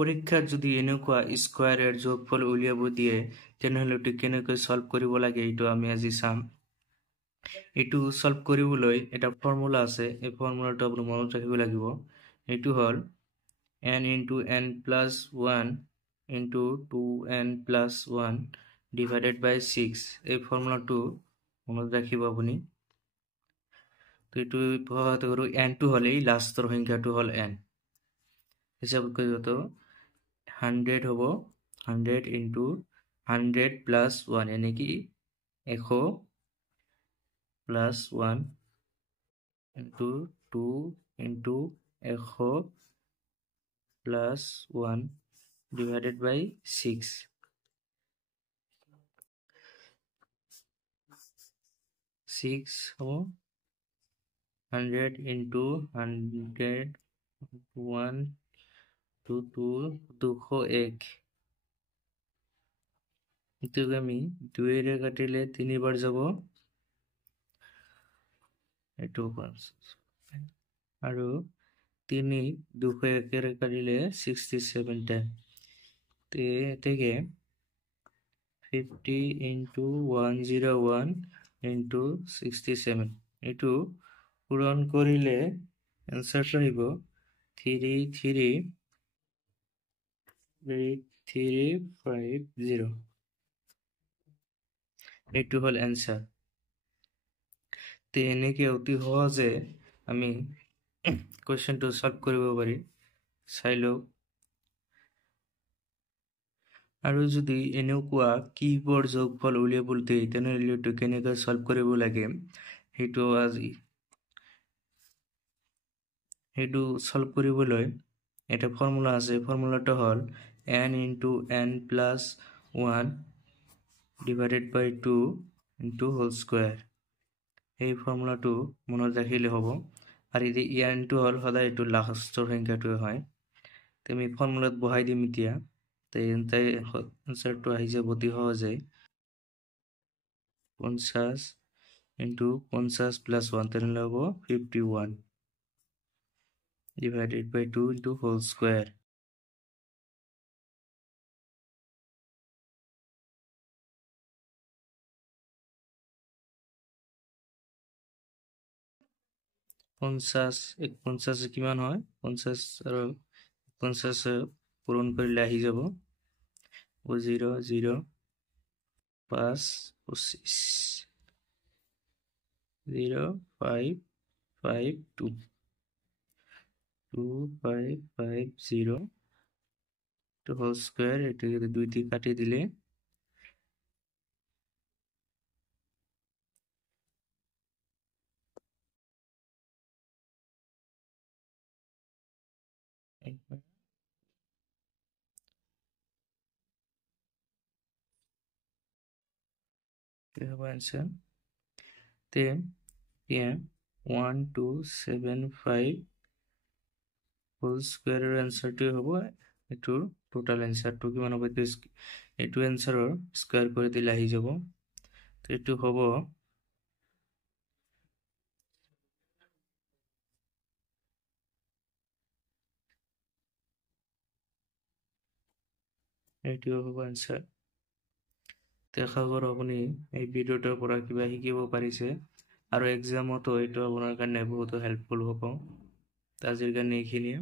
পৰীক্ষাত যদি এনেকুৱা স্কোয়াৰৰ যোগফল উলিয়াব দিয়ে তেনেহ'লে এইটো কেনেকৈ সলভ কৰিব লাগে এইটো আমি আজি চাম। এইটো সলভ কৰিবলৈ এটা ফৰ্মুলা আছে, এই ফৰ্মুলাটো আপুনি মনত ৰাখিব লাগিব। এইটো হ'ল n into n plus 1 into 2n plus 1 divided by 6। এই ফৰ্মুলাটো মনত ৰাখিব আপুনি। তো এইটো প্ৰকাশ কৰোঁ, n টো হ'লেই লাষ্টৰ সংখ্যাটো হ'ল n। হিচাপ কৰিব তো 100 হ'ব, 100 into 100 plus 1 यानी कि 100 plus 1 into 2 into 100 plus 1 divided by 6। 6 हो 100 into 100 1 2 2 201। इतुक आमी 2 रे काटिले 3 बार যাব, এটো 5 আৰু 3 201 रे काटिले 67 টা। তে থেকে 50 into 101 into 67 এটো পূরণ করিলে आंसर আহিব 33350। এটো হল आंसर। তে এনেকে অতি সহজে আমি কোশ্চেনটো সলভ কৰিব পাৰি। চাইলো আৰু যদি এনেকুৱা কিবোৰ্ড যোগফল উলিয়াব দিয়ে তেনেহ'লে এইটো কেনেকৈ সলভ কৰিব লাগে সেইটো আজি সেইটো সলভ কৰিবলৈ এটা ফৰ্মুলা আছে। ফৰ্মুলাটো হ'ল n into n plus 1 divided by 2 into whole square। এই ফৰ্মুলাটো মনত ৰাখিলে হ'ব। আৰু এই n টো হ'ল সদায় এইটো লাষ্টৰ সংখ্যাটো হয়। তুমি ফৰ্মুলাত বহাই দিম এতিয়া, তাই আনসারটো আহি যাব অতি সহজে। 50 into 50 plus 1 তেনেহ'লে হ'ব 51 divided by 2 into whole square। পঞ্চাশ কিমান হয় 50 আৰু 50 পূৰণ কৰিলে আহি যাব 0 0 5 25 0 5 5 2 2 5 5 0 to whole square। এটাকে দুই দিয়ে কাটি দিলে आंसर তে 1275 হোল স্কয়ারের आंसरটো হ'ব এটোৰ টোটাল आंसरটো কিমান হ'ব এটো आंसरৰ স্কয়াৰ কৰি দিলে আহি যাব। তো এটো হ'ব এটো হ'ব आंसर। দেখা কৰো আপুনি এই ভিডিওটাৰ পৰা কিবা শিকিব পাৰিছে আৰু এক্সামতো এইটো আপোনাৰ কাৰণে বহুত হেল্পফুল হ'ব। আজিৰ কাৰণে এইখিনিয়ে।